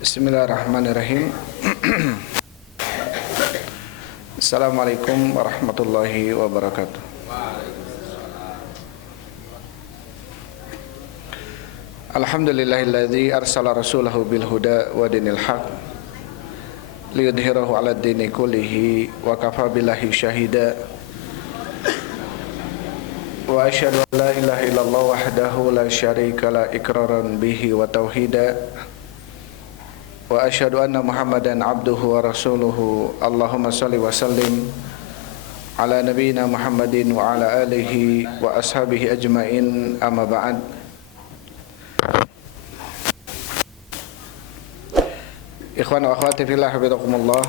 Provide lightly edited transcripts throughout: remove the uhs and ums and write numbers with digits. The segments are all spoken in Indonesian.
Bismillahirrahmanirrahim. Assalamualaikum warahmatullahi wabarakatuh. Alhamdulillahilladzi arsala rasulahu bil huda wa dinil haq liyudhhirahu 'alad dini kullihi wa kafa billahi syahida. Wa asyhadu an la ilaha illallah wahdahu la syarika la iqraran bihi wa tauhida. Wa asyhadu anna Muhammadan abduhu wa rasuluhu. Allahumma salli wa sallim ala nabiyyina Muhammadin wa ala alihi wa ashabihi ajmain, amma ba'd. Ikhwan wa akhwati fillah, hafizakumullah.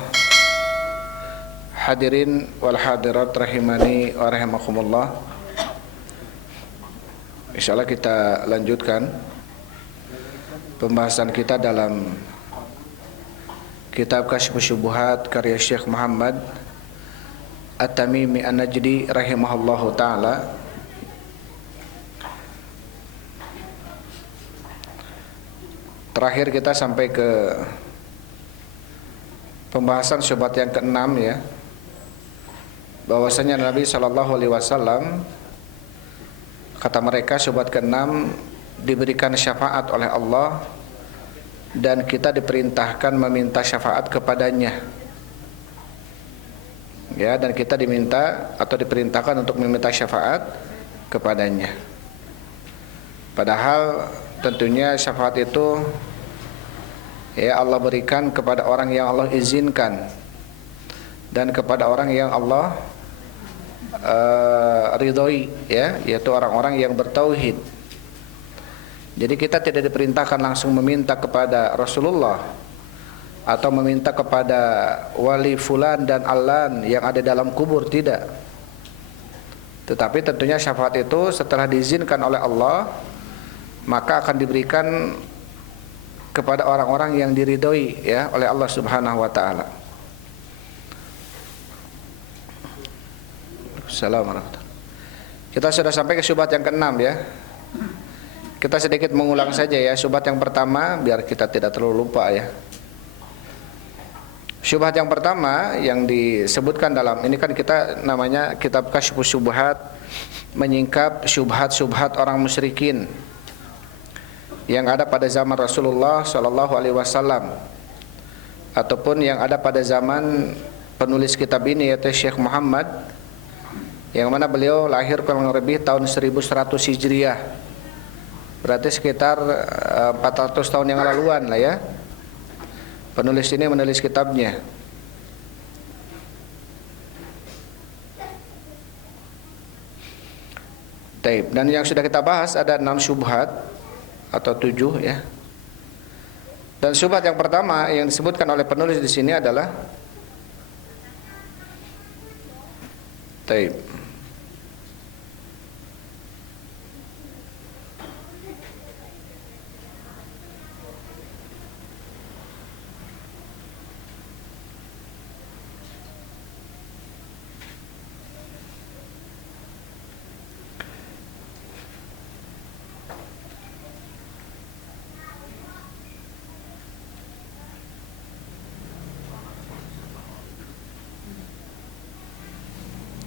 Hadirin wal hadirat rahimani wa rahimakumullah. Insyaallah kita lanjutkan pembahasan kita dalam kitab Kasyfus Syubuhat karya Syekh Muhammad At-Tamimi An-Najdi rahimahullahu ta'ala. Terakhir kita sampai ke pembahasan syubhat yang ke-6 ya, bahwasanya Nabi SAW, kata mereka syubhat ke-6, diberikan syafaat oleh Allah dan kita diperintahkan meminta syafaat kepadanya. Ya, dan kita diminta atau diperintahkan untuk meminta syafaat kepadanya. Padahal tentunya syafaat itu ya Allah berikan kepada orang yang Allah izinkan dan kepada orang yang Allah ridhoi, ya, yaitu orang-orang yang bertauhid. Jadi kita tidak diperintahkan langsung meminta kepada Rasulullah atau meminta kepada wali fulan dan allan yang ada dalam kubur, tidak. Tetapi tentunya syafaat itu setelah diizinkan oleh Allah, maka akan diberikan kepada orang-orang yang diridhoi ya oleh Allah Subhanahu wa taala. Assalamualaikum. Kita sudah sampai ke syubhat yang ke-6 ya. Kita sedikit mengulang saja ya syubhat yang pertama biar kita tidak terlalu lupa ya. Syubhat yang pertama yang disebutkan dalam ini kan kita namanya kitab Kasyfus Syubuhat, menyingkap syubhat-syubhat orang musyrikin yang ada pada zaman Rasulullah sallallahu alaihi wasallam ataupun yang ada pada zaman penulis kitab ini yaitu Syekh Muhammad, yang mana beliau lahir kurang lebih tahun 1100 Hijriah. Berarti sekitar 400 tahun yang laluan lah ya. Penulis ini menulis kitabnya. Taib. Dan yang sudah kita bahas ada 6 syubhat atau 7 ya. Dan syubhat yang pertama yang disebutkan oleh penulis di sini adalah taib.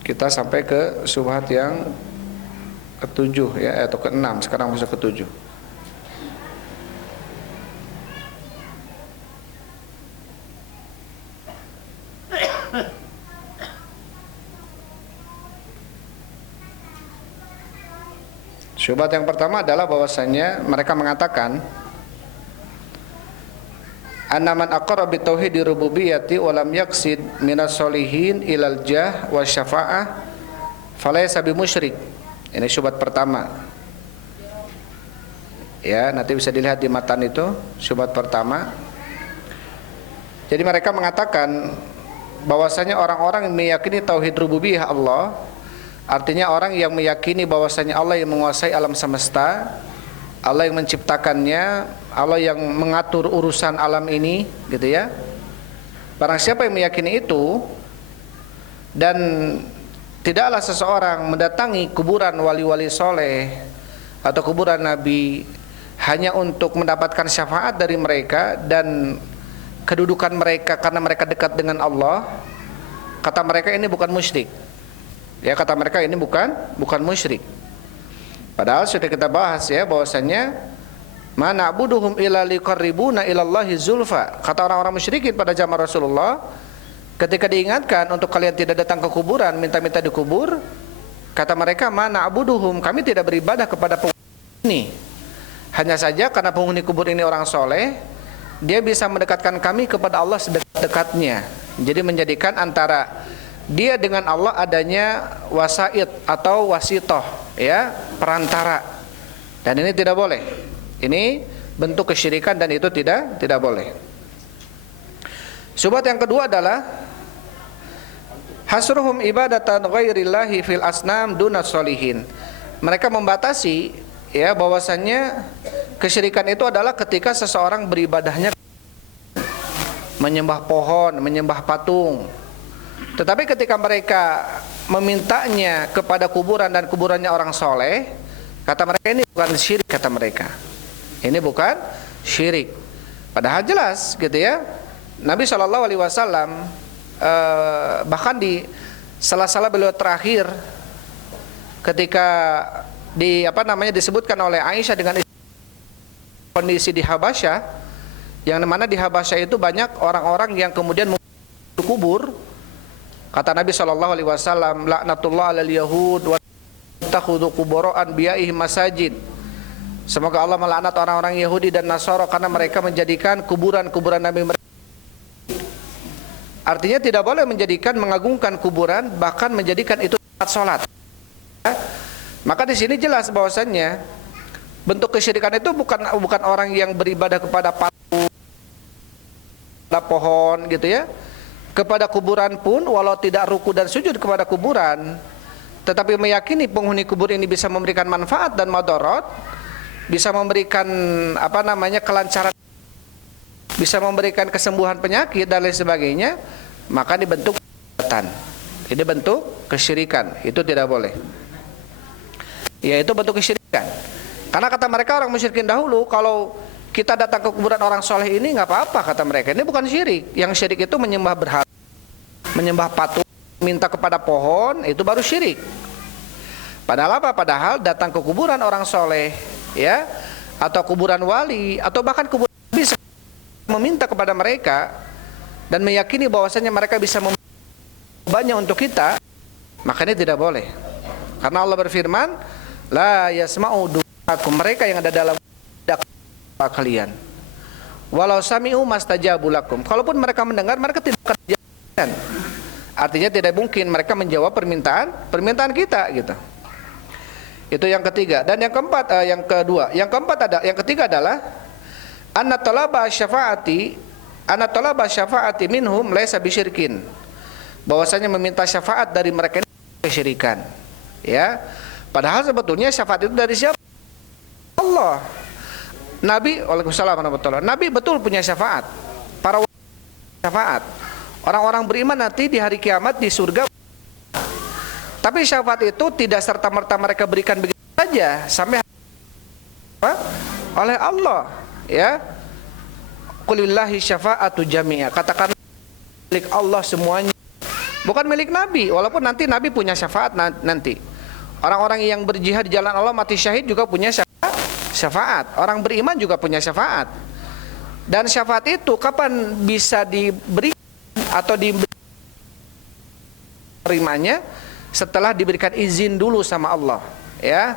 Kita sampai ke syubhat yang ke-7 ya, atau ke-6, sekarang masuk ke-7. Syubhat yang pertama adalah bahwasanya mereka mengatakan annaman aqarra bi tauhid rububiyyati wa lam yaqsid minas solihin ilal jah wa syafa'ah falaysa bi musyrik. Ini syubhat pertama. Ya, nanti bisa dilihat di matan itu syubhat pertama. Jadi mereka mengatakan bahwasanya orang-orang yang meyakini tauhid rububiyah Allah, artinya orang yang meyakini bahwasanya Allah yang menguasai alam semesta, Allah yang menciptakannya, Allah yang mengatur urusan alam ini, gitu ya. Barang siapa yang meyakini itu dan tidaklah seseorang mendatangi kuburan wali-wali soleh atau kuburan nabi hanya untuk mendapatkan syafaat dari mereka dan kedudukan mereka karena mereka dekat dengan Allah, kata mereka ini bukan musyrik. Ya, kata mereka ini bukan musyrik. Padahal sudah kita bahas ya bahwasanya ma na'buduhum illa liqarribuna ilallahi zulfa. Kata orang-orang musyrikin pada zaman Rasulullah, ketika diingatkan untuk kalian tidak datang ke kuburan, minta-minta dikubur, kata mereka, ma na'buduhum, kami tidak beribadah kepada penghuni ini. Hanya saja karena penghuni kubur ini orang soleh, dia bisa mendekatkan kami kepada Allah sedekat-dekatnya. Jadi menjadikan antara dia dengan Allah adanya wasaid atau wasitoh, ya, perantara. Dan ini tidak boleh. Ini bentuk kesyirikan dan itu tidak boleh. Syubhat yang kedua adalah hasruhum ibadatan ghairillahi fil asnam duna sholihin. Mereka membatasi ya bahwasannya kesyirikan itu adalah ketika seseorang beribadahnya menyembah pohon, menyembah patung. Tetapi ketika mereka memintanya kepada kuburan dan kuburannya orang soleh, kata mereka ini bukan syirik, kata mereka. Ini bukan syirik. Padahal jelas gitu ya. Nabi SAW bahkan di salah-salah beliau terakhir ketika disebutkan oleh Aisyah dengan kondisi di Habasyah, yang mana di Habasyah itu banyak orang-orang yang kemudian kubur. Kata Nabi SAW, laknatullah alal yahud wa takhudhu qubura anbiya'ihim masajid. Semoga Allah melaknat orang-orang Yahudi dan Nasara karena mereka menjadikan kuburan-kuburan Nabi mereka. Artinya tidak boleh menjadikan, mengagungkan kuburan, bahkan menjadikan itu tempat sholat. Maka di sini jelas bahwasannya bentuk kesyirikan itu bukan orang yang beribadah kepada patung, pada pohon gitu ya. Kepada kuburan pun walau tidak ruku dan sujud kepada kuburan, tetapi meyakini penghuni kubur ini bisa memberikan manfaat dan madarat, bisa memberikan kelancaran, bisa memberikan kesembuhan penyakit dan lain sebagainya, maka dibentuk kesyirikan. Ini bentuk kesyirikan, itu tidak boleh. Yaitu bentuk kesyirikan. Karena kata mereka orang musyrikin dahulu, kalau kita datang ke kuburan orang soleh ini nggak apa-apa, kata mereka. Ini bukan syirik. Yang syirik itu menyembah berhala, menyembah patung, minta kepada pohon, itu baru syirik. Padahal apa? Padahal datang ke kuburan orang soleh, ya, atau kuburan wali, atau bahkan kuburan nabi, meminta kepada mereka dan meyakini bahwasanya mereka bisa membanyak untuk kita, makanya tidak boleh. Karena Allah berfirman, la yasma'u du'akum, mereka yang ada dalam kalian. Walau sami'u mastajabu lakum. Kalaupun mereka mendengar, mereka tidak akan menjawab. Artinya tidak mungkin mereka menjawab permintaan kita gitu. Itu yang ketiga. Dan yang ketiga adalah anna talaba syafaati minhum laisa bisyirkin. Bahwasanya meminta syafaat dari mereka ini kesyirikan. Ya. Padahal sebetulnya syafaat itu dari siapa? Allah. Nabi, waalaikumsalam warahmatullahi wabarakatuh. Nabi betul punya syafaat. Para syafaat. Orang-orang beriman nanti di hari kiamat di surga. Tapi syafaat itu tidak serta-merta mereka berikan begitu saja sampai oleh Allah, ya. Qulillahi syafa'atu jami'a. Katakan milik Allah semuanya. Bukan milik Nabi, walaupun nanti Nabi punya syafaat nanti. Orang-orang yang berjihad di jalan Allah mati syahid juga punya syafaat. Orang beriman juga punya syafaat. Dan syafaat itu kapan bisa diberi atau diterimanya? Setelah diberikan izin dulu sama Allah, ya.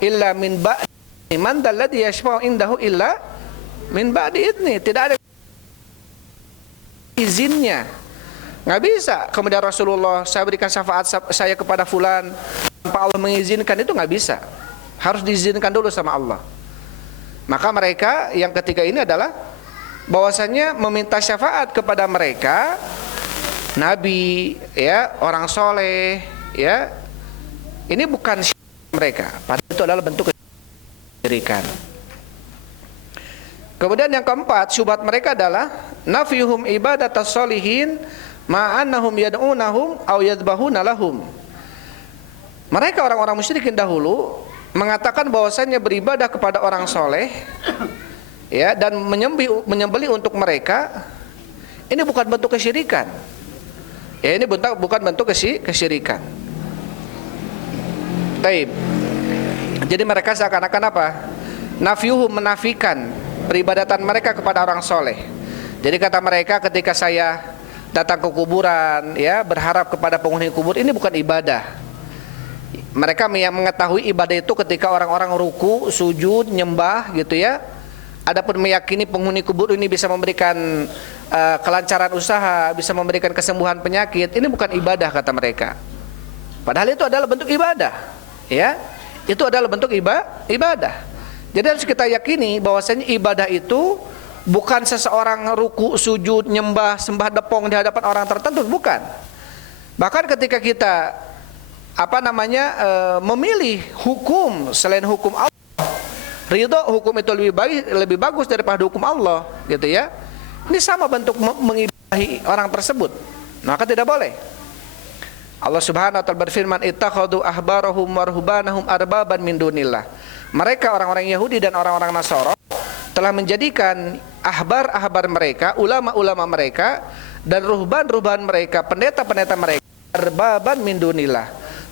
Illa min ba'di man dalladhi yashfa'u indahu illa min ba'di idni. Tidak ada izinnya. Nggak bisa kemudian Rasulullah, saya berikan syafaat saya kepada fulan tanpa Allah mengizinkan, itu nggak bisa. Harus diizinkan dulu sama Allah. Maka mereka yang ketiga ini adalah bahwasanya meminta syafaat kepada mereka nabi, ya, orang soleh, ya, ini bukan mereka, padahal itu adalah bentuk kesyirikan. Kemudian yang keempat, syubhat mereka adalah nafyuhum ibadatas sholihin ma'annahum yad'unahum aw yadbahuna lahum. Mereka orang-orang musyrikin dahulu mengatakan bahwasanya beribadah kepada orang soleh, ya, dan menyembelih untuk mereka, ini bukan bentuk kesyirikan. Ya, ini bukan bentuk kesyirikan. Taib. Jadi mereka seakan-akan apa? Nafyuhum, menafikan peribadatan mereka kepada orang soleh. Jadi kata mereka, ketika saya datang ke kuburan, ya, berharap kepada penghuni kubur, ini bukan ibadah. Mereka yang mengetahui ibadah itu ketika orang-orang ruku, sujud, nyembah, gitu ya. Adapun meyakini penghuni kubur ini bisa memberikan kelancaran usaha, bisa memberikan kesembuhan penyakit, ini bukan ibadah kata mereka. Padahal itu adalah bentuk ibadah, ya. Itu adalah bentuk ibadah. Jadi harus kita yakini bahwasanya ibadah itu bukan seseorang ruku, sujud, nyembah, sembah depong di hadapan orang tertentu, bukan. Bahkan ketika kita memilih hukum selain hukum Allah, ridho hukum itu lebih bagus daripada hukum Allah, gitu ya. Ini sama bentuk mengibadahi orang tersebut, maka tidak boleh. Allah Subhanahu wa taala berfirman, ittakhadhu ahbarahum wa ruhbanahum arbaban min dunillah. Mereka orang-orang Yahudi dan orang-orang Nasara telah menjadikan ahbar mereka, ulama-ulama mereka, dan ruhban mereka, pendeta-pendeta mereka, arbaban min dunillah,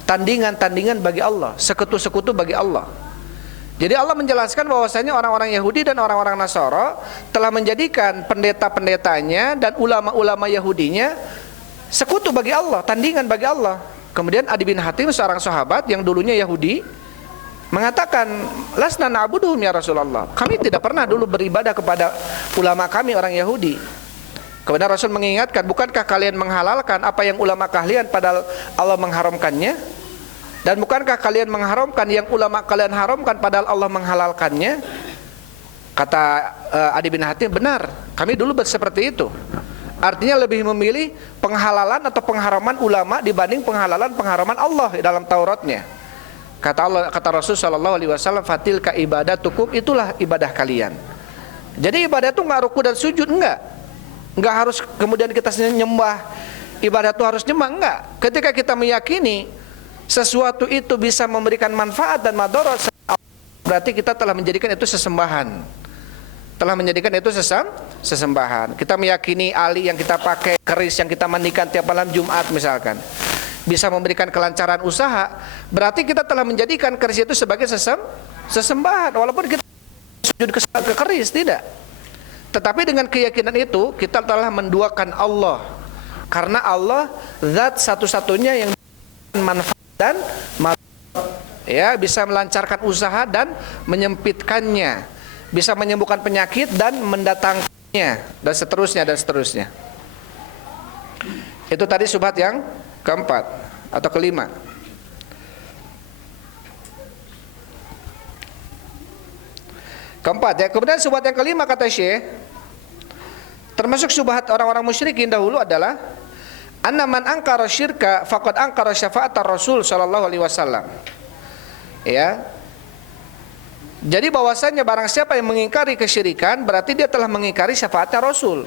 tandingan-tandingan bagi Allah, sekutu-sekutu bagi Allah. Jadi Allah menjelaskan bahwasanya orang-orang Yahudi dan orang-orang Nasara telah menjadikan pendeta-pendetanya dan ulama-ulama Yahudinya sekutu bagi Allah, tandingan bagi Allah. Kemudian Adi bin Hatim, seorang sahabat yang dulunya Yahudi, mengatakan, lasna na'buduhum ya Rasulullah, kami tidak pernah dulu beribadah kepada ulama kami orang Yahudi. Kemudian Rasul mengingatkan, bukankah kalian menghalalkan apa yang ulama kalian padahal Allah mengharamkannya? Dan bukankah kalian mengharamkan yang ulama kalian haramkan padahal Allah menghalalkannya? Kata Adi bin Hatim, benar, kami dulu seperti itu. Artinya lebih memilih penghalalan atau pengharaman ulama dibanding pengharaman Allah dalam Tauratnya. Kata Rasul sallallahu alaihi wasallam, fatilka ibadatukum, itulah ibadah kalian. Jadi ibadah itu enggak ruku dan sujud, enggak harus kemudian kita nyembah. Ibadah itu harus nyembah, enggak. Ketika kita meyakini sesuatu itu bisa memberikan manfaat dan madarat, berarti kita telah menjadikan itu sesembahan. Sesembahan. Kita meyakini ali yang kita pakai, keris yang kita mandikan tiap malam Jumat misalkan, bisa memberikan kelancaran usaha, berarti kita telah menjadikan keris itu sebagai sesembahan, walaupun kita sujud ke keris, tidak. Tetapi dengan keyakinan itu kita telah menduakan Allah, karena Allah zat satu-satunya yang manfaat dan ya, bisa melancarkan usaha dan menyempitkannya, bisa menyembuhkan penyakit dan mendatangkannya, dan seterusnya. Itu tadi syubhat yang keempat atau kelima. Keempat ya. Kemudian syubhat yang kelima kata Syekh, termasuk syubhat orang-orang musyrikin dahulu adalah anna man angkara syirka faqad angkara syafa'at Rasul sallallahu alaihi wasallam. Ya. Jadi bahwasanya barang siapa yang mengingkari kesyirikan berarti dia telah mengingkari syafaatnya Rasul.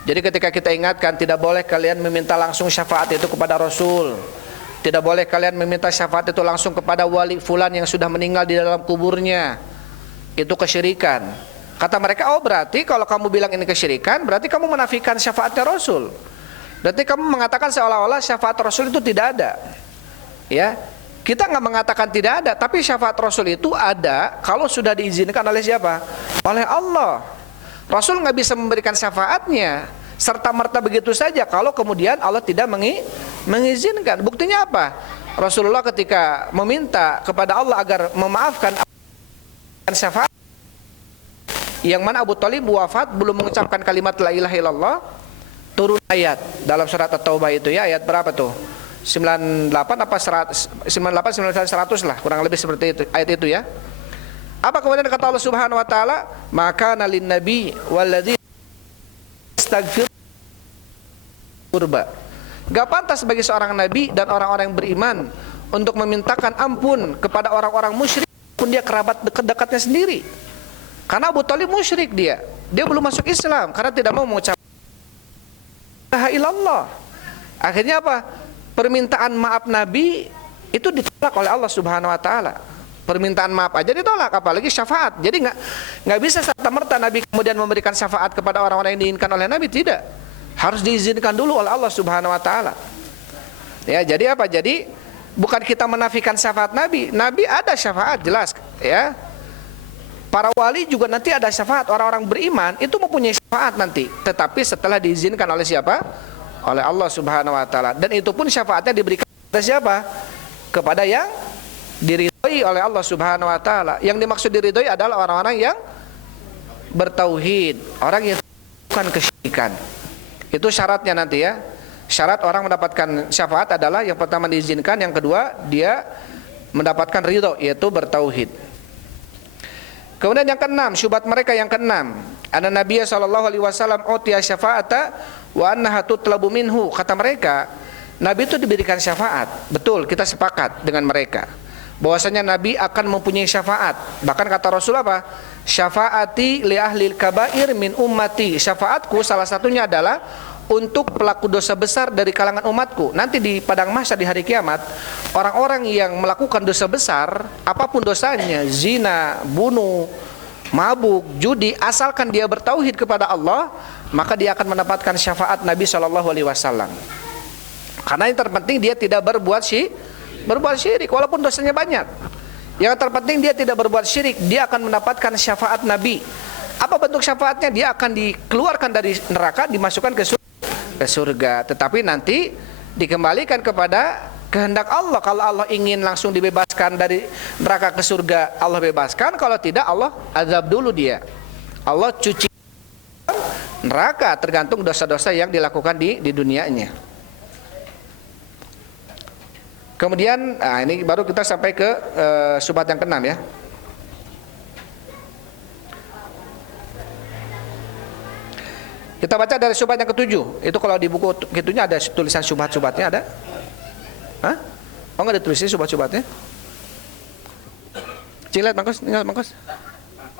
Jadi ketika kita ingatkan, tidak boleh kalian meminta langsung syafaat itu kepada Rasul, tidak boleh kalian meminta syafaat itu langsung kepada wali fulan yang sudah meninggal di dalam kuburnya, itu kesyirikan. Kata mereka, oh berarti kalau kamu bilang ini kesyirikan, berarti kamu menafikan syafaatnya Rasul. Berarti kamu mengatakan seolah-olah syafaat Rasul itu tidak ada. Ya, kita nggak mengatakan tidak ada, tapi syafaat Rasul itu ada kalau sudah diizinkan oleh siapa? Oleh Allah. Rasul nggak bisa memberikan syafaatnya serta-merta begitu saja kalau kemudian Allah tidak mengizinkan. Buktinya apa? Rasulullah ketika meminta kepada Allah agar memaafkan syafaat, yang mana Abu Thalib wafat belum mengucapkan kalimat la ilaha illallah, turun ayat dalam surat At-Taubah itu ya, ayat berapa tuh? 98 apa 100, 98 99 100 lah, kurang lebih seperti itu ayat itu ya. Apa kemudian kata Allah Subhanahu wa taala, maka nalin nabi waladzi astaghfir kurba. Gak pantas bagi seorang nabi dan orang-orang yang beriman untuk memintakan ampun kepada orang-orang musyrik pun dia kerabat dekat-dekatnya sendiri. Karena Abu Thalib musyrik, dia belum masuk Islam karena tidak mau mengucapkan la ilaha illallah. Akhirnya apa? Permintaan maaf Nabi itu ditolak oleh Allah Subhanahu wa taala. permintaan maaf aja ditolak, apalagi syafaat. Jadi nggak bisa serta-merta Nabi kemudian memberikan syafaat kepada orang-orang yang diinginkan oleh Nabi, tidak. Harus diizinkan dulu oleh Allah Subhanahu wa taala. Ya, jadi apa? Jadi bukan kita menafikan syafaat Nabi. Nabi ada syafaat jelas, ya. Para wali juga nanti ada syafaat, orang-orang beriman itu mempunyai syafaat nanti, tetapi setelah diizinkan oleh siapa? Oleh Allah Subhanahu wa taala. Dan itu pun syafaatnya diberikan kepada siapa? Kepada yang diridhoi oleh Allah Subhanahu wa taala. Yang dimaksud diridhoi adalah orang-orang yang bertauhid, orang yang bukan kesyirikan. Itu syaratnya nanti ya. Syarat orang mendapatkan syafaat adalah yang pertama diizinkan, yang kedua dia mendapatkan ridho, yaitu bertauhid. Kemudian yang keenam, syubhat mereka yang keenam, anna Nabiya sallallahu alaihi wasallam utiya syafa'ata wa annaha tutlabu minhu. Kata mereka, Nabi itu diberikan syafaat. Betul, kita sepakat dengan mereka bahwasanya Nabi akan mempunyai syafaat. Bahkan kata Rasul apa? Syafaati li ahlil kabair min ummati. Syafaatku salah satunya adalah untuk pelaku dosa besar dari kalangan umatku. Nanti di padang mahsyar di hari kiamat, orang-orang yang melakukan dosa besar, apapun dosanya, zina, bunuh, mabuk, judi, asalkan dia bertauhid kepada Allah, maka dia akan mendapatkan syafaat Nabi SAW. Karena yang terpenting dia tidak berbuat syirik, walaupun dosanya banyak. Yang terpenting dia tidak berbuat syirik, dia akan mendapatkan syafaat Nabi. Apa bentuk syafaatnya? Dia akan dikeluarkan dari neraka, dimasukkan ke surga. Tetapi nanti dikembalikan kepada kehendak Allah. Kalau Allah ingin langsung dibebaskan dari neraka ke surga, Allah bebaskan. Kalau tidak, Allah azab dulu dia. Allah cuci neraka, tergantung dosa-dosa yang dilakukan di dunianya. Kemudian, ini baru kita sampai ke syubhat yang keenam ya. Kita baca dari syubhat yang ketujuh. Itu kalau di buku gitunya ada tulisan syubhat-syubhatnya, ada? Hah? Oh, enggak ada tulisan syubhat-syubhatnya? Cilet mangkos, tinggal mangkos.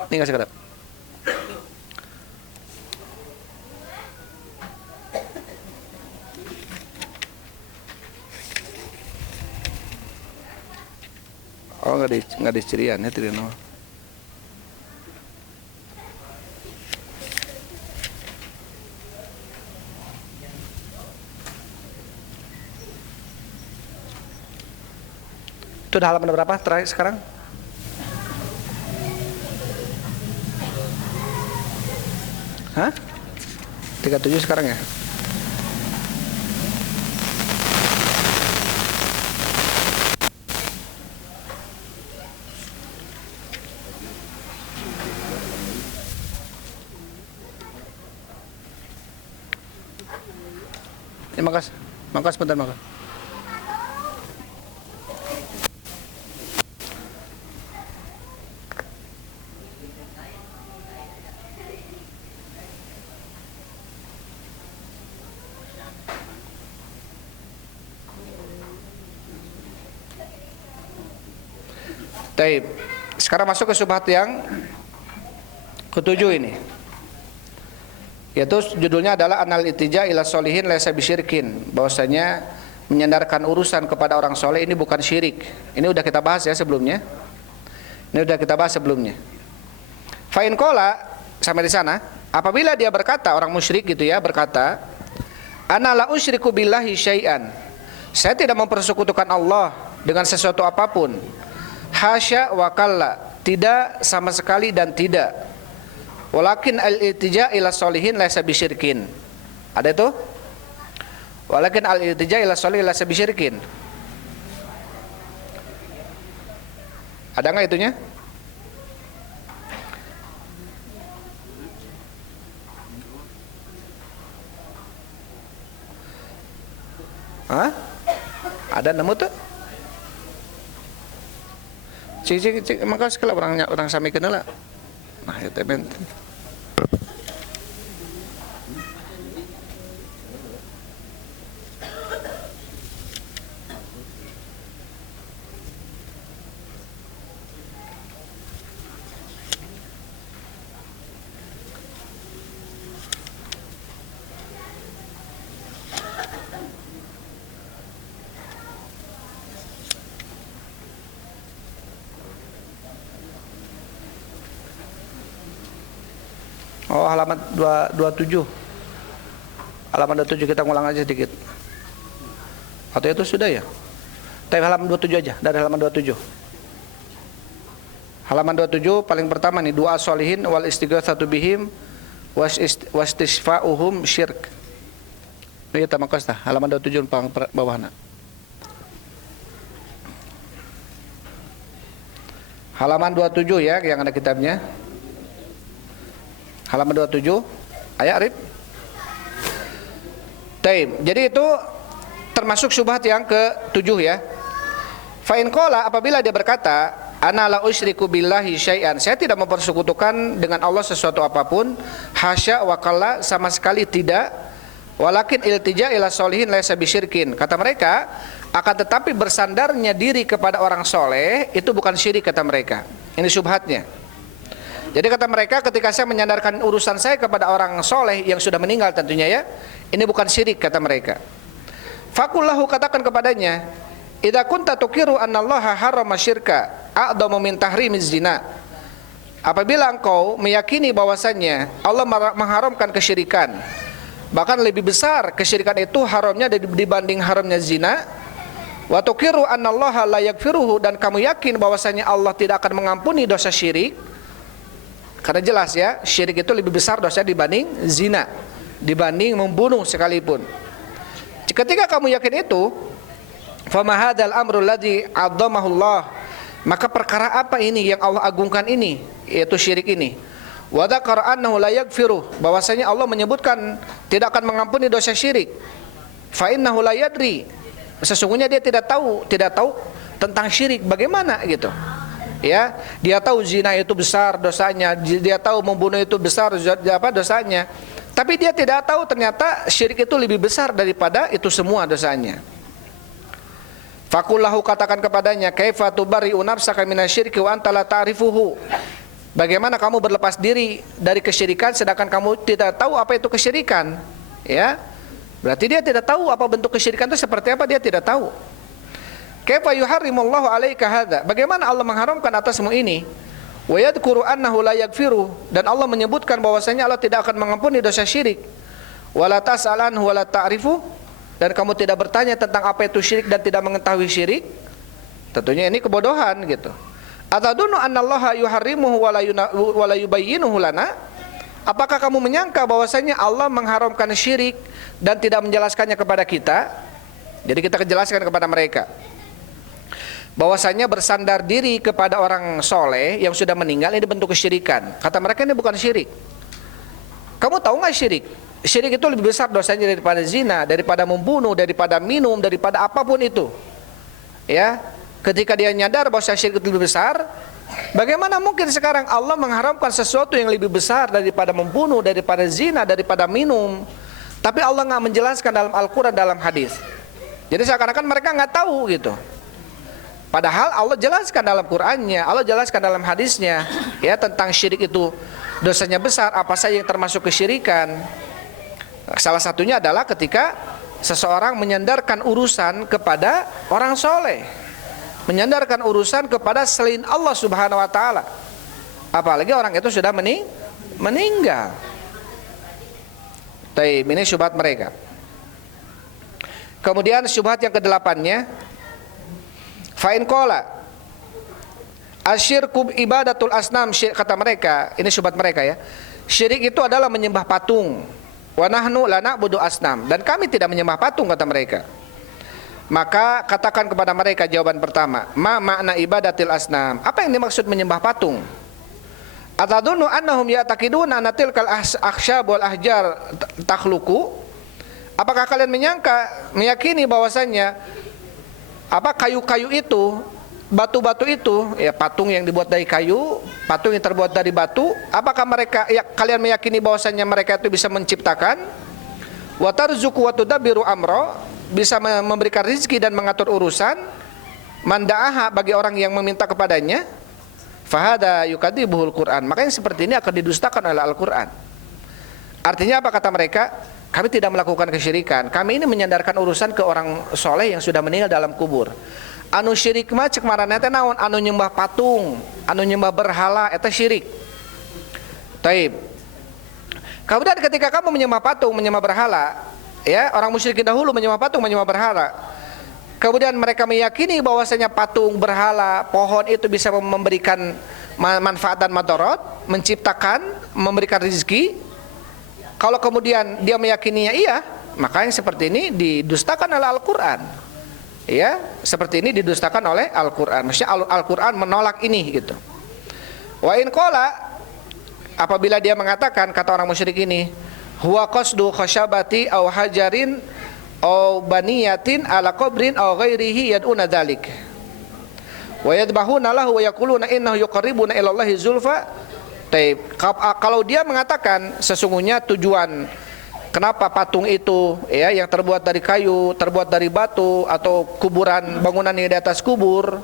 Tinggal sekadap. Oh, enggak di cirian ya, tidak no. Itu udah halaman berapa terakhir sekarang? Hah? 37 sekarang ya? Ya, mangkas bentar mangkas. Baik, sekarang masuk ke syubhat yang ketujuh ini. Yaitu judulnya adalah anal itija ila solihin laisa bisyirkin, bahwasanya menyandarkan urusan kepada orang soleh ini bukan syirik. Ini udah kita bahas ya sebelumnya. Fa in qala, sampai di sana, apabila dia berkata, orang musyrik gitu ya, berkata, ana la usyriku billahi syai'an. Saya tidak mempersekutukan Allah dengan sesuatu apapun. Hasya wa kalla, tidak sama sekali dan tidak. Walakin al-iltija ila solihin laisa bisyirkin. Ada itu? Walakin al-iltija ila solihin laisa bisyirkin. Ada enggak itunya? Hah? Ada nemu tuh? Cik, maka sekali orang sami kenal lah. Nah, itu ben. Oh, halaman 27. Halaman 27 kita ngulang aja sedikit. Atau itu sudah ya? Tapi halaman 27 aja, dari halaman 27. Halaman 27 paling pertama nih, doa sholihin wal istighatsatu bihim wastisfa'uhum syirk. Ini kita makasih halaman 27 paling bawahna. Halaman 27 ya, yang ada kitabnya. Halaman 27. Ayat Arif. Taib. Jadi itu termasuk syubhat yang ke-7 ya. Fa in qala, apabila dia berkata, ana la usyriku billahi syai'an, saya tidak mempersekutukan dengan Allah sesuatu apapun, hasya wa qalla, sama sekali tidak, walakin iltija ila sholihin laisa bisyirkin. Kata mereka, akan tetapi bersandarnya diri kepada orang soleh itu bukan syirik, kata mereka. Ini syubhatnya. Jadi kata mereka, ketika saya menyandarkan urusan saya kepada orang soleh yang sudah meninggal tentunya ya, ini bukan syirik, kata mereka. Fakullahu, katakan kepadanya, idza kunta tukiru annallaha harrama syirka a'dhamu min tahrimiz zina. Apabila engkau meyakini bahwasannya Allah mengharamkan kesyirikan, bahkan lebih besar kesyirikan itu haramnya dibanding haramnya zina, wa tukiru annallaha la yaghfiruhu, dan kamu yakin bahwasanya Allah tidak akan mengampuni dosa syirik, karena jelas ya, syirik itu lebih besar dosa dibanding zina, dibanding membunuh sekalipun. Ketika kamu yakin itu, fama hadzal amrul ladzi 'azzamahullah, maka perkara apa ini yang Allah agungkan ini, yaitu syirik ini. Wa dzakara annahu la yaghfiru, bahwasanya Allah menyebutkan tidak akan mengampuni dosa syirik. Fa innahu la yadri, sesungguhnya dia tidak tahu tentang syirik bagaimana gitu. Ya, dia tahu zina itu besar dosanya, dia tahu membunuh itu besar dosanya. Tapi dia tidak tahu ternyata syirik itu lebih besar daripada itu semua dosanya. Fakullahu, katakan kepadanya, kaifa tubari'u nafsaka minasyirki wa anta la ta'rifuhu. Bagaimana kamu berlepas diri dari kesyirikan sedangkan kamu tidak tahu apa itu kesyirikan? Ya. Berarti dia tidak tahu apa bentuk kesyirikan itu seperti apa, dia tidak tahu. Kaifa yuharrimullahu 'alaika hadza? Bagaimana Allah mengharamkan atasmu ini? Wa yadhkuru annahu la yaghfiru, dan Allah menyebutkan bahwasanya Allah tidak akan mengampuni dosa syirik. Wala tas'alanhu wala ta'rifu, dan kamu tidak bertanya tentang apa itu syirik dan tidak mengetahui syirik. Tentunya ini kebodohan gitu. Atadunnu annallaha yuharrimuhu wa la yubayyinuhu lana? Apakah kamu menyangka bahwasanya Allah mengharamkan syirik dan tidak menjelaskannya kepada kita? Jadi kita jelaskan kepada mereka bahwasanya bersandar diri kepada orang soleh yang sudah meninggal ini bentuk kesyirikan. Kata mereka ini bukan syirik. Kamu tahu nggak syirik? Syirik itu lebih besar dosanya daripada zina, daripada membunuh, daripada minum, daripada apapun itu. Ya, ketika dia nyadar bahwa syirik itu lebih besar, bagaimana mungkin sekarang Allah mengharamkan sesuatu yang lebih besar daripada membunuh, daripada zina, daripada minum, tapi Allah nggak menjelaskan dalam Al-Quran, dalam hadis. Jadi seakan-akan mereka nggak tahu gitu. Padahal Allah jelaskan dalam Qur'annya, Allah jelaskan dalam hadisnya ya tentang syirik itu dosanya besar, apa saja yang termasuk kesyirikan. Salah satunya adalah ketika seseorang menyandarkan urusan kepada orang soleh, menyandarkan urusan kepada selain Allah Subhanahu wa taala. Apalagi orang itu sudah meninggal. Taib, ini syubhat mereka. Kemudian syubhat yang ke-8-nya, fa in qala asyirku ibadatul asnam, kata mereka, ini syubhat mereka ya. Syirik itu adalah menyembah patung. Wa nahnu la na'budu asnam, dan kami tidak menyembah patung, kata mereka. Maka katakan kepada mereka jawaban pertama, ma makna ibadatil asnam? Apa yang dimaksud menyembah patung? Atadunnu annahum ya'taqiduna anna tilkal akhsyab wal ahjar takhluqu? Apakah kalian meyakini bahwasannya apa kayu-kayu itu, batu-batu itu, ya patung yang dibuat dari kayu, patung yang terbuat dari batu, apakah mereka kalian meyakini bahwasannya mereka itu bisa menciptakan? Wa tarzuqu wa tudabbiru amra, bisa memberikan rezeki dan mengatur urusan, manda'aha, bagi orang yang meminta kepadanya, fahada yukadibuhul Quran, makanya seperti ini akan didustakan oleh Al-Quran. Artinya apa kata mereka? Kami tidak melakukan kesyirikan, kami ini menyandarkan urusan ke orang soleh yang sudah meninggal dalam kubur. Anu syirik mah cek marana teh naon? Anu nyembah patung, anu nyembah berhala, eta syirik. Taib. Kemudian ketika kamu menyembah patung, menyembah berhala, ya, orang musyrikin dahulu menyembah patung, menyembah berhala. Kemudian mereka meyakini bahwasanya patung, berhala, pohon itu bisa memberikan manfaat dan madarat, menciptakan, memberikan rezeki. Kalau kemudian dia meyakininya iya, maka yang seperti ini didustakan oleh Al-Qur'an. Ya, seperti ini didustakan oleh Al-Qur'an. Maksudnya Al-Qur'an menolak ini gitu. Wa in qala, apabila dia mengatakan, kata orang musyrik ini, huwa qasdu khashabati aw hajarin aw baniyatin ala qabrin aw ghairihi yad'una dzalik wa yadbahuna lahu wa yaquluna innahu yuqarribuna ila Allahi zulfa. Kalau dia mengatakan sesungguhnya tujuan kenapa patung itu, ya, yang terbuat dari kayu, terbuat dari batu, atau kuburan, bangunan yang di atas kubur,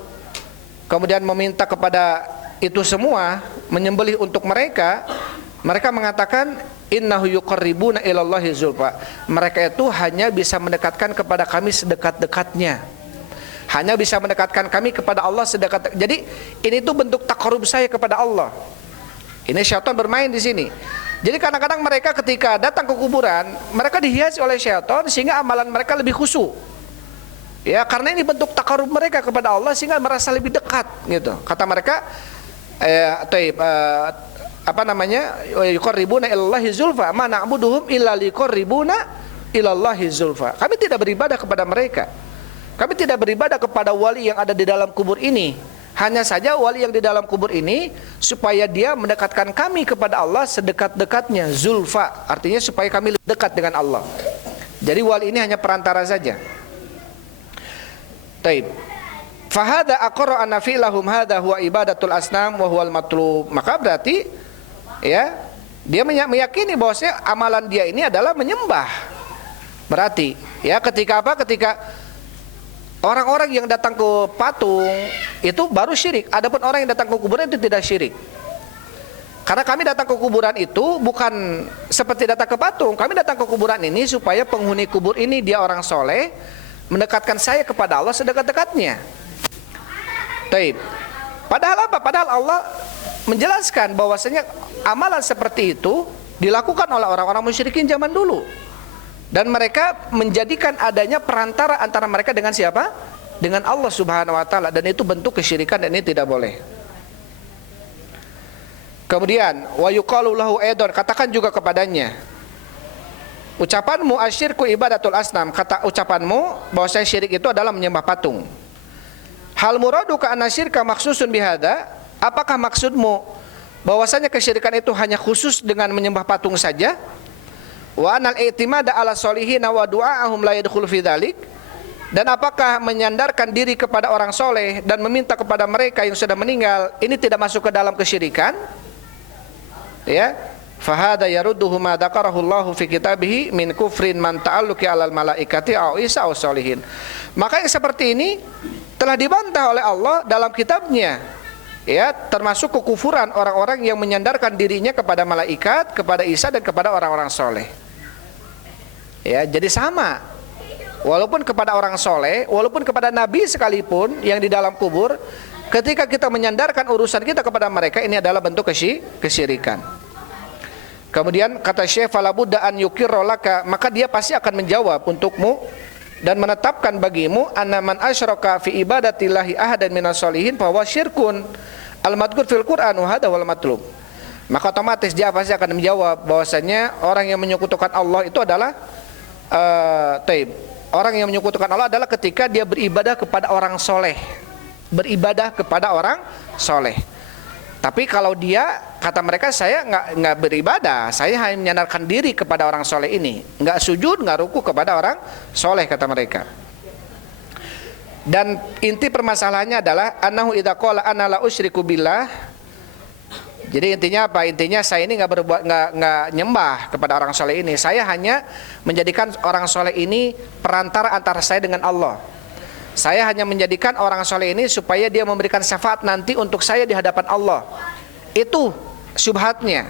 kemudian meminta kepada itu semua, menyembelih untuk mereka, mereka mengatakan innahu yuqarribuna ilallahi zulfa. Mereka itu hanya bisa mendekatkan kepada kami sedekat-dekatnya. Hanya bisa mendekatkan kami kepada Allah sedekat. Jadi ini tuh bentuk taqarrub saya kepada Allah. Ini syaitan bermain di sini. Jadi kadang-kadang mereka ketika datang ke kuburan, mereka dihiasi oleh syaitan sehingga amalan mereka lebih khusyuk. Ya, karena ini bentuk taqarrub mereka kepada Allah sehingga merasa lebih dekat gitu. Kata mereka apa namanya, yuqarribuna ilallahi zulfa ma na'buduhum illa liqarribuna ilallahi zulfa. Kami tidak beribadah kepada mereka. Kami tidak beribadah kepada wali yang ada di dalam kubur ini. Hanya saja wali yang di dalam kubur ini supaya dia mendekatkan kami kepada Allah sedekat-dekatnya. Zulfa artinya supaya kami lebih dekat dengan Allah. Jadi wali ini hanya perantara saja. Taib. Fahada aqarra anna fi'lahum hadha huwa ibadatul asnam wa huwal matlub. Maka berarti, ya, dia meyakini bahwasanya amalan dia ini adalah menyembah. Berarti, ya, ketika apa? Ketika orang-orang yang datang ke patung itu baru syirik. Adapun orang yang datang ke kuburan itu tidak syirik. Karena kami datang ke kuburan itu bukan seperti datang ke patung. Kami datang ke kuburan ini supaya penghuni kubur ini dia orang soleh, mendekatkan saya kepada Allah sedekat-dekatnya. Taib. Padahal apa? Padahal Allah menjelaskan bahwasanya amalan seperti itu dilakukan oleh orang-orang musyrikin zaman dulu. Dan mereka menjadikan adanya perantara antara mereka dengan siapa? Dengan Allah Subhanahu wa taala, dan itu bentuk kesyirikan dan ini tidak boleh. Kemudian wa yuqalu lahu aidan, katakan juga kepadanya, ucapanmu asyirku ibadatul asnam, kata ucapanmu bahwasanya syirik itu adalah menyembah patung. Hal muraduka anna syirka maksusun bihada, apakah maksudmu bahwasanya kesyirikan itu hanya khusus dengan menyembah patung saja? Wa anal i'timada ala sholihin wa du'aahum la yadkhulu fi dzalik, dan apakah menyandarkan diri kepada orang soleh dan meminta kepada mereka yang sudah meninggal ini tidak masuk ke dalam kesyirikan? Ya, fahada yarudduhu ma dzakarahu Allahu fi kitabihi min kufrin man ta'alluqi 'alal malaikati aw isa aw sholihin. Maka yang seperti ini telah dibantah oleh Allah dalam kitabnya, ya, termasuk kekufuran orang-orang yang menyandarkan dirinya kepada malaikat, kepada Isa dan kepada orang-orang soleh. Ya, jadi sama. Walaupun kepada orang soleh, walaupun kepada Nabi sekalipun yang di dalam kubur, ketika kita menyandarkan urusan kita kepada mereka, ini adalah bentuk kesyirikan. Kemudian kata Syekh, falabudda an yukirra laka, maka dia pasti akan menjawab untukmu dan menetapkan bagimu anna man asyraka fi ibadatillahi ahadan minas sholihin fa huwa syirkun al-madhkur fil Qur'an wa hadha wal matlub. Maka otomatis dia pasti akan menjawab bahwasanya orang yang menyekutukan Allah itu adalah orang yang menyekutukan Allah adalah ketika dia beribadah kepada orang soleh, beribadah kepada orang soleh. Tapi kalau dia, kata mereka, saya nggak beribadah, saya hanya menyandarkan diri kepada orang soleh ini, nggak sujud, nggak ruku kepada orang soleh, kata mereka. Dan inti permasalahannya adalah annahu idza qala ana la usyriku billah. Jadi intinya apa? Intinya saya ini nggak nyembah kepada orang soleh ini. Saya hanya menjadikan orang soleh ini perantara antara saya dengan Allah. Saya hanya menjadikan orang soleh ini supaya dia memberikan syafaat nanti untuk saya di hadapan Allah. Itu syubhatnya.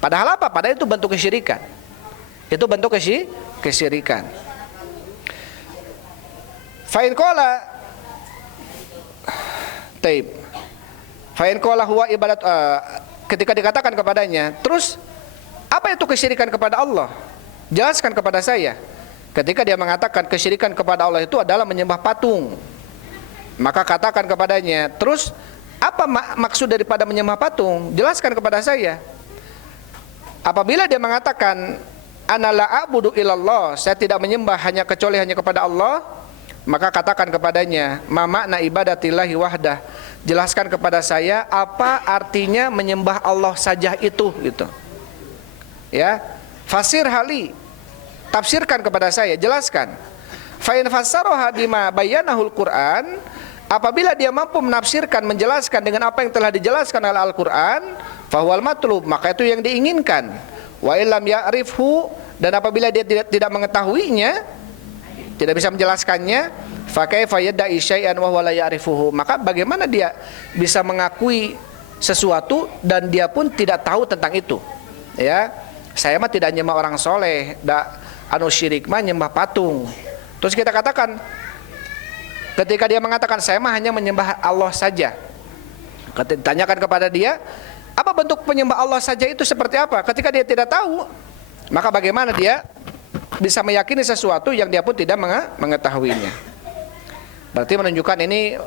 Padahal apa? Padahal itu bentuk kesyirikan. Itu bentuk kesyirikan. Fa'in qala taib. Fa'in qala huwa ibadat, ketika dikatakan kepadanya, terus Apa itu kesyirikan kepada Allah? Jelaskan kepada saya. Ketika dia mengatakan kesyirikan kepada Allah itu adalah menyembah patung, maka katakan kepadanya, terus apa maksud daripada menyembah patung? Jelaskan kepada saya. Apabila dia mengatakan ana la a'budu illallah, saya tidak menyembah kecuali hanya kepada Allah, maka katakan kepadanya, ma makna ibadatillahi wahdah. Jelaskan kepada saya apa artinya menyembah Allah saja itu, gitu. Ya, fasir hali, tafsirkan kepada saya, jelaskan. Fa in fassaraha bima bayyanahul Qur'an, apabila dia mampu menafsirkan, menjelaskan dengan apa yang telah dijelaskan oleh Al-Qur'an, fahuwal matlub, maka itu yang diinginkan. Wa illam ya'rifhu, dan apabila dia tidak mengetahuinya, tidak bisa menjelaskannya, fa kaifa yad'i syai'an wa huwa la ya'rifuhu, maka bagaimana dia bisa mengakui sesuatu dan dia pun tidak tahu tentang itu. Ya, saya mah tidak nyembah orang soleh, anu syirik mah nyembah patung. Terus kita katakan, ketika dia mengatakan saya mah hanya menyembah Allah saja, ditanyakan kepada dia, apa bentuk penyembah Allah saja itu seperti apa? Ketika dia tidak tahu, maka bagaimana dia bisa meyakini sesuatu yang dia pun tidak mengetahuinya? Berarti menunjukkan ini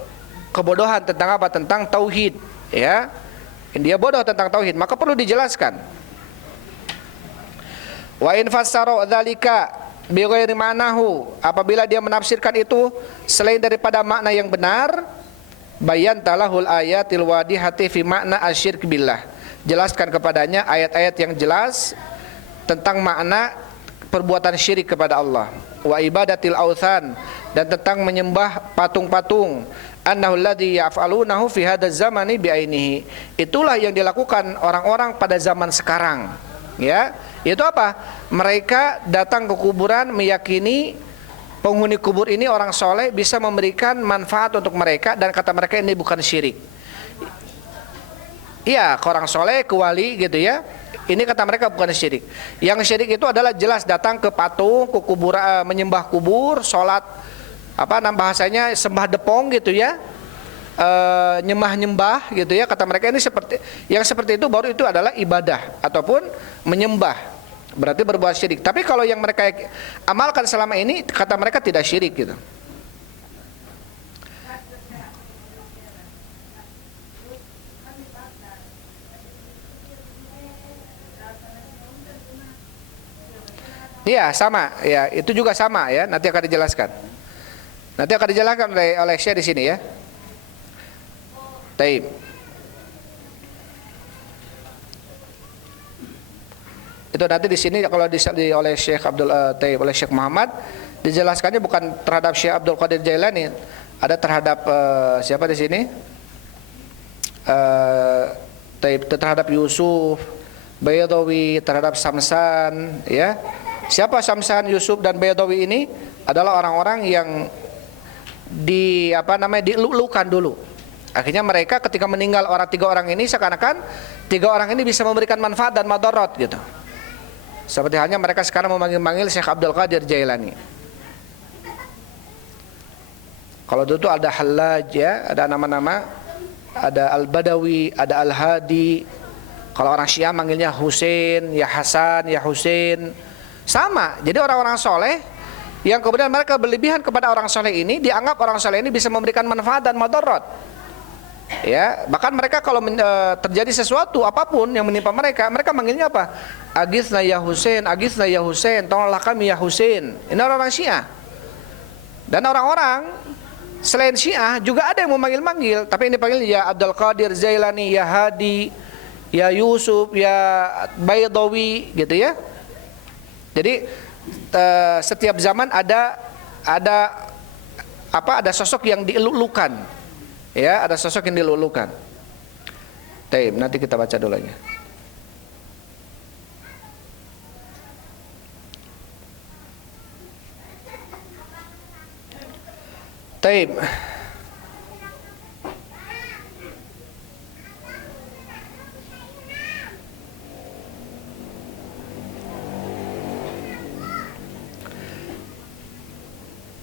kebodohan tentang apa? Tentang tauhid, ya. Dia bodoh tentang tauhid, maka perlu dijelaskan. Wa in fassara dzalika bi ghairi ma'nahu, apabila dia menafsirkan itu selain daripada makna yang benar, bayan talahul ayatil wadihati fi makna asyirk billah, jelaskan kepadanya ayat-ayat yang jelas tentang makna perbuatan syirik kepada Allah, wa ibadatil authan, dan tentang menyembah patung-patung, annahu alladhi yaf'alunahu fi hadzal zamani bi'ainihi, itulah yang dilakukan orang-orang pada zaman sekarang. Ya, itu apa? Mereka datang ke kuburan meyakini penghuni kubur ini orang soleh bisa memberikan manfaat untuk mereka, dan kata mereka ini bukan syirik. Iya, ke orang soleh, ke wali gitu ya. Ini kata mereka bukan syirik. Yang syirik itu adalah jelas datang ke patung, ke kuburan, menyembah kubur, sholat, bahasanya sembah depong gitu ya. Nyembah-nyembah gitu ya, kata mereka ini seperti itu baru itu adalah ibadah ataupun menyembah, berarti berbuat syirik. Tapi kalau yang mereka amalkan selama ini, kata mereka tidak syirik gitu. Iya, sama ya, itu juga sama ya, nanti akan dijelaskan. Nanti akan dijelaskan oleh Syekh di sini ya. Taib. Itu nanti di sini kalau oleh Syekh Abdul Taib, oleh Syekh Muhammad, dijelaskannya bukan terhadap Syekh Abdul Qadir Jailani, ada terhadap siapa di sini? Taib, terhadap Yusuf, Baydawi, terhadap Samsan, ya. Siapa Samsan, Yusuf dan Baydawi ini? Adalah orang-orang yang dilulukan dulu. Akhirnya mereka ketika meninggal tiga orang ini, seakan-akan tiga orang ini bisa memberikan manfaat dan madarat gitu. Seperti halnya mereka sekarang memanggil-manggil Syekh Abdul Qadir Jailani. Kalau dulu itu ada Hallaj ya, ada nama-nama, ada Al-Badawi, ada Al-Hadi. Kalau orang Syiah manggilnya Husain, ya Hasan, ya Husain. Sama. Jadi orang-orang soleh yang kemudian mereka berlebihan kepada orang soleh ini, dianggap orang soleh ini bisa memberikan manfaat dan madarat. Ya, bahkan mereka kalau terjadi sesuatu apapun yang menimpa mereka, mereka manggilnya apa? Agisna ya Husain, Agisna ya Husain, tolonglah kami ya Husain. Ini orang-orang Syiah. Dan orang-orang selain Syiah juga ada yang memanggil-manggil, tapi ini panggil ya Abdul Qadir Jailani, ya Hadi, ya Yusuf, ya Baydawi gitu ya. Jadi setiap zaman ada sosok yang dielulukan. Ya, ada sosok yang dilulukan. Taib, nanti kita baca dulu aja. Taib.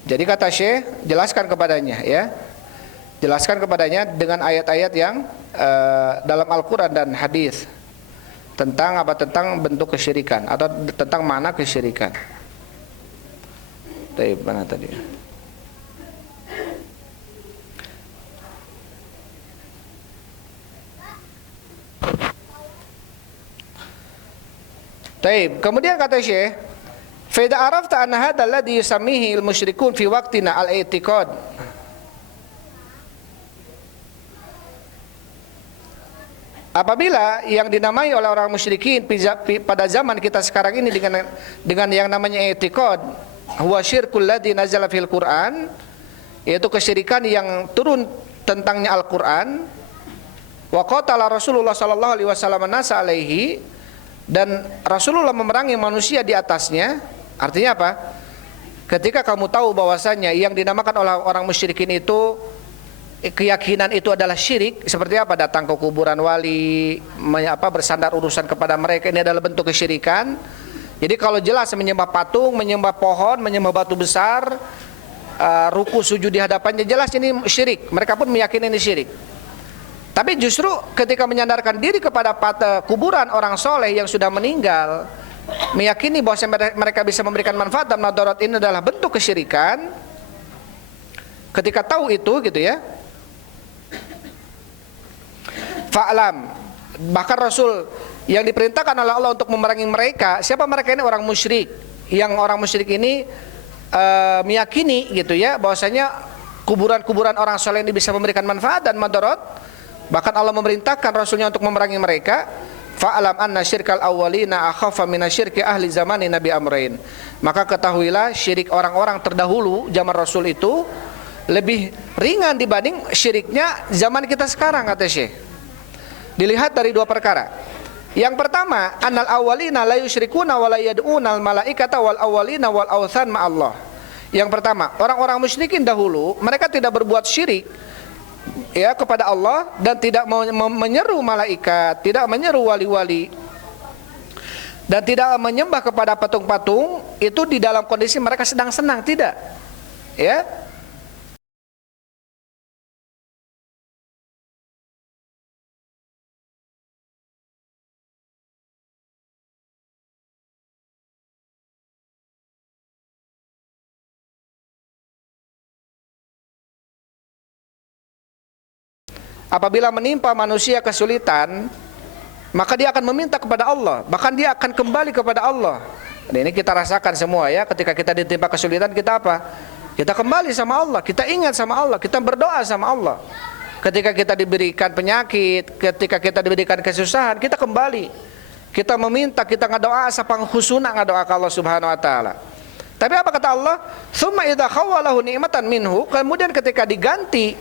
Jadi kata Syekh, jelaskan kepadanya ya. Jelaskan kepadanya dengan ayat-ayat yang dalam Al-Quran dan hadis. tentang apa? Tentang bentuk kesyirikan atau tentang mana kesyirikan. Baik, mana tadi? Baik, kemudian kata Syekh, fa idza arafta anna hadzal ladzi yusammihi al-musyrikun fi waqtina al-i'tiqad. Apabila yang dinamai oleh orang musyrikin pada zaman kita sekarang ini dengan yang namanya i'tiqad, huwa syirkul ladzi nazala fil Qur'an, yaitu kesyirikan yang turun tentangnya Al-Qur'an. Wa qatala Rasulullah sallallahu alaihi wasallam nasa alaihi, dan Rasulullah memerangi manusia di atasnya. Artinya apa? Ketika kamu tahu bahwasanya yang dinamakan oleh orang musyrikin itu, keyakinan itu adalah syirik, seperti apa? Datang ke kuburan wali, bersandar urusan kepada mereka, ini adalah bentuk kesyirikan. Jadi kalau jelas menyembah patung, menyembah pohon, menyembah batu besar, ruku sujud di hadapannya, jelas ini syirik. Mereka pun meyakini ini syirik. Tapi justru ketika menyandarkan diri kepada kuburan orang soleh yang sudah meninggal, meyakini bahwa mereka bisa memberikan manfaat dan madarat, ini adalah bentuk kesyirikan. Ketika tahu itu, gitu ya, fa'lam, bahkan Rasul yang diperintahkan oleh Allah untuk memerangi mereka. Siapa mereka ini? Orang musyrik. Yang orang musyrik ini meyakini, gitu ya, bahwasanya kuburan-kuburan orang soleh ini bisa memberikan manfaat dan madarat. Bahkan Allah memerintahkan Rasulnya untuk memerangi mereka. Fa'alam anna syirkal awwalina akhafa minasyirki ahli zamani Nabi Amrain. Maka ketahuilah syirik orang-orang terdahulu zaman Rasul itu lebih ringan dibanding syiriknya zaman kita sekarang, kata Syekh. Dilihat dari dua perkara. Yang pertama, annal awwalina la yusyrikuna wa la yad'unal malaikata wal awwalina wal authan ma'allah. Yang pertama, orang-orang musyrikin dahulu mereka tidak berbuat syirik, ya, kepada Allah, dan tidak menyeru malaikat, tidak menyeru wali-wali, dan tidak menyembah kepada patung-patung itu di dalam kondisi mereka sedang senang, tidak, ya. Apabila menimpa manusia kesulitan, maka dia akan meminta kepada Allah, bahkan dia akan kembali kepada Allah. Dan ini kita rasakan semua, ya, ketika kita ditimpa kesulitan, kita apa? Kita kembali sama Allah, kita ingat sama Allah, kita berdoa sama Allah. Ketika kita diberikan penyakit, ketika kita diberikan kesusahan, kita kembali, kita meminta, kita ngadoa sapang khusuna, ngadoa ke Allah Subhanahu wa taala. Tapi apa kata Allah? Tsumma idza khawalahu ni'matan minhu, kemudian ketika diganti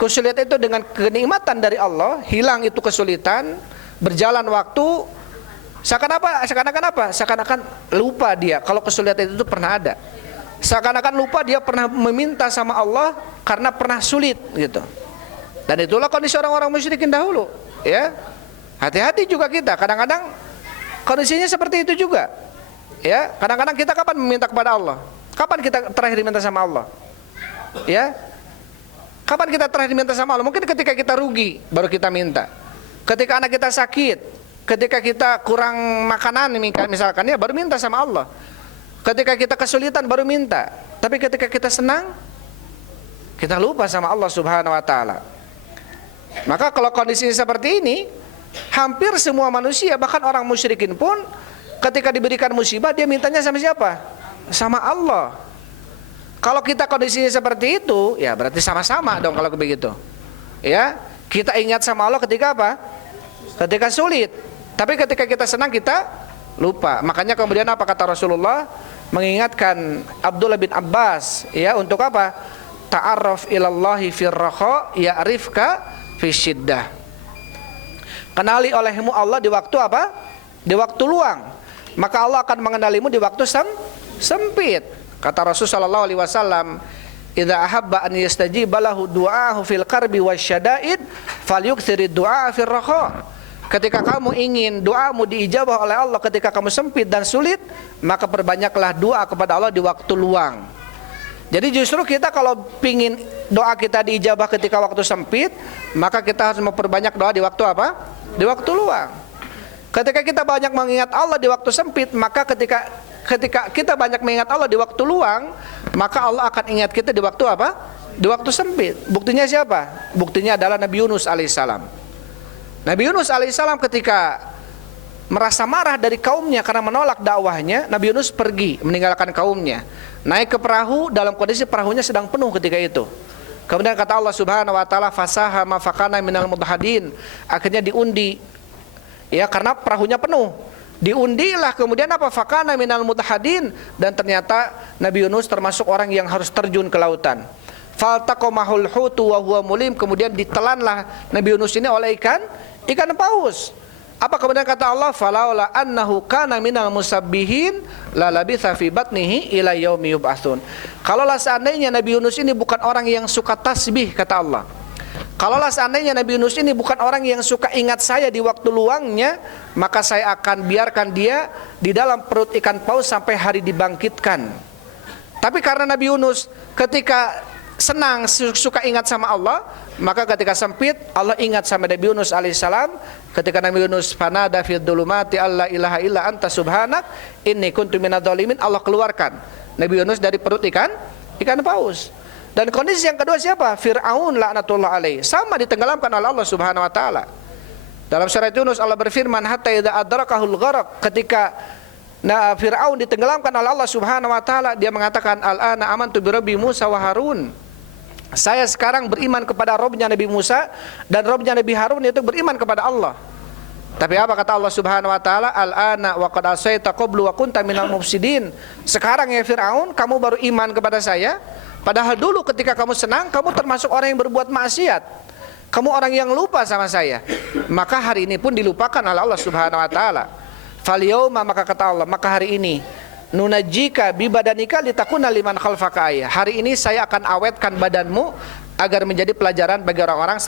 kesulitan itu dengan kenikmatan dari Allah, hilang itu kesulitan, berjalan waktu, seakan-akan apa? Seakan-akan lupa dia kalau kesulitan itu pernah ada. Seakan-akan lupa dia pernah meminta sama Allah karena pernah sulit, gitu. Dan itulah kondisi orang-orang musyrikin dahulu, ya. Hati-hati juga kita, kadang-kadang kondisinya seperti itu juga. Ya, kadang-kadang kita kapan meminta kepada Allah? Kapan kita terakhir minta sama Allah? Ya. Kapan kita terakhir minta sama Allah? Mungkin ketika kita rugi baru kita minta. Ketika anak kita sakit, ketika kita kurang makanan misalkan, ya, baru minta sama Allah. Ketika kita kesulitan baru minta. Tapi ketika kita senang, kita lupa sama Allah Subhanahu wa taala. Maka kalau kondisi seperti ini, hampir semua manusia, bahkan orang musyrikin pun, ketika diberikan musibah dia mintanya sama siapa? Sama Allah. Kalau kita kondisinya seperti itu, ya berarti sama-sama dong kalau begitu. Ya, kita ingat sama Allah ketika apa? Ketika sulit. Tapi ketika kita senang kita lupa. Makanya kemudian apa kata Rasulullah? Mengingatkan Abdullah bin Abbas, ya, untuk apa? Ta'arraf ilallahi fir rakha ya'rifka fi syiddah. Kenali olehmu Allah di waktu apa? Di waktu luang. Maka Allah akan mengenalimu di waktu sempit. Kata Rasul sallallahu alaihi wasallam, "Idza ahabba an yastajiba lahu du'aahu fil karbi wasyada'id, falyuktsirid du'a fir rakha." Ketika kamu ingin doamu diijabah oleh Allah ketika kamu sempit dan sulit, maka perbanyaklah doa kepada Allah di waktu luang. Jadi justru kita kalau pingin doa kita diijabah ketika waktu sempit, maka kita harus memperbanyak doa di waktu apa? Di waktu luang. Ketika kita banyak mengingat Allah di waktu sempit, maka ketika kita banyak mengingat Allah di waktu luang, maka Allah akan ingat kita di waktu apa? Di waktu sempit. Buktinya siapa? Buktinya adalah Nabi Yunus alaihissalam. Nabi Yunus alaihissalam ketika merasa marah dari kaumnya karena menolak dakwahnya, Nabi Yunus pergi meninggalkan kaumnya, naik ke perahu dalam kondisi perahunya sedang penuh ketika itu. Kemudian kata Allah Subhanahu wa taala, fasahama fakana minal mudhadin, akhirnya diundi. Ya, karena perahunya penuh. Diundilah, kemudian apa? Fakana minal mudhadin, dan ternyata Nabi Yunus termasuk orang yang harus terjun ke lautan. Faltaqamahul hutu wa huwa mulim, kemudian ditelanlah Nabi Yunus ini oleh ikan paus. Apa kemudian kata Allah? Falaula annahu kana minal musabbihin la labitha fi batnihi ila yaumi yub'atsun. Kalaulah seandainya Nabi Yunus ini bukan orang yang suka tasbih, kata Allah. Kalaulah seandainya Nabi Yunus ini bukan orang yang suka ingat saya di waktu luangnya, maka saya akan biarkan dia di dalam perut ikan paus sampai hari dibangkitkan. Tapi karena Nabi Yunus ketika senang, suka ingat sama Allah, maka ketika sempit Allah ingat sama Nabi Yunus alaihissalam. Ketika Nabi Yunus fanada fid dhulumati alla ilaha illa anta subhanak inni kuntu minadh dhalimin, Allah keluarkan Nabi Yunus dari perut ikan paus. Dan kondisi yang kedua siapa? Fir'aun laknatullah alaih, sama ditenggelamkan oleh Allah Subhanahu wa taala. Dalam surat Yunus Allah berfirman, hatta idza adrakahul gharaq, ketika Fir'aun ditenggelamkan oleh Allah Subhanahu wa taala, dia mengatakan, al-ana amantu bi rabbi Musa wa Harun. Saya sekarang beriman kepada Rabbnya Nabi Musa dan Rabbnya Nabi Harun, yaitu beriman kepada Allah. Tapi apa kata Allah Subhanahu wa taala? Al-ana wa qad asaita qablu wa kunta minal mufsidin. Sekarang ya Fir'aun, kamu baru iman kepada saya, padahal dulu ketika kamu senang, kamu termasuk orang yang berbuat maksiat. Kamu orang yang lupa sama saya. Maka hari ini pun dilupakan oleh Allah Subhanahu wa taala. Falyauma, maka kata Allah, maka hari ini nunajjika bi badanika litakuna liman khalfaka ayah. Hari ini saya akan awetkan badanmu agar menjadi pelajaran bagi orang-orang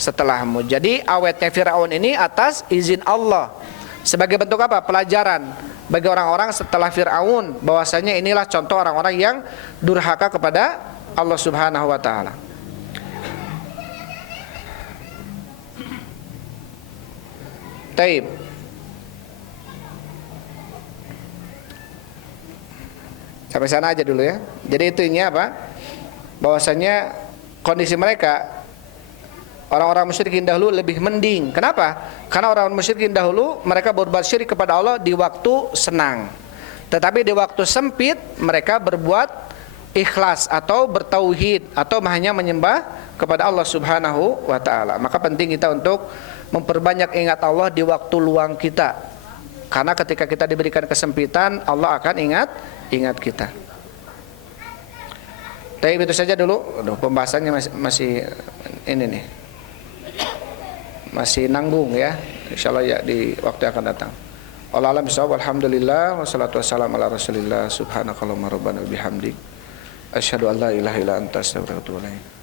setelahmu. Jadi awetnya Firaun ini atas izin Allah. Sebagai bentuk apa? Pelajaran bagi orang-orang setelah Firaun, bahwasanya inilah contoh orang-orang yang durhaka kepada Allah Subhanahu wa taala. Taib. Sampai sana aja dulu ya. Jadi itu ini apa? Bahwasanya kondisi mereka, orang-orang musyrikin dahulu lebih mending. Kenapa? Karena orang musyrikin dahulu mereka berbuat syirik kepada Allah di waktu senang. Tetapi di waktu sempit mereka berbuat ikhlas atau bertauhid atau hanya menyembah kepada Allah Subhanahu wa taala. Maka penting kita untuk memperbanyak ingat Allah di waktu luang kita. Karena ketika kita diberikan kesempitan, Allah akan ingat kita. Tapi itu saja dulu. Pembahasannya masih ini nih, masih nanggung ya. Insyaallah ya di waktu yang akan datang. Wallahu a'lam bishawab. Alhamdulillah wassalatu wassalamu ala Rasulillah. Subhanakallahumma rabbana bihamdik asyhadu an la ilaha illa anta astaghfiruka wa atubu ilaik.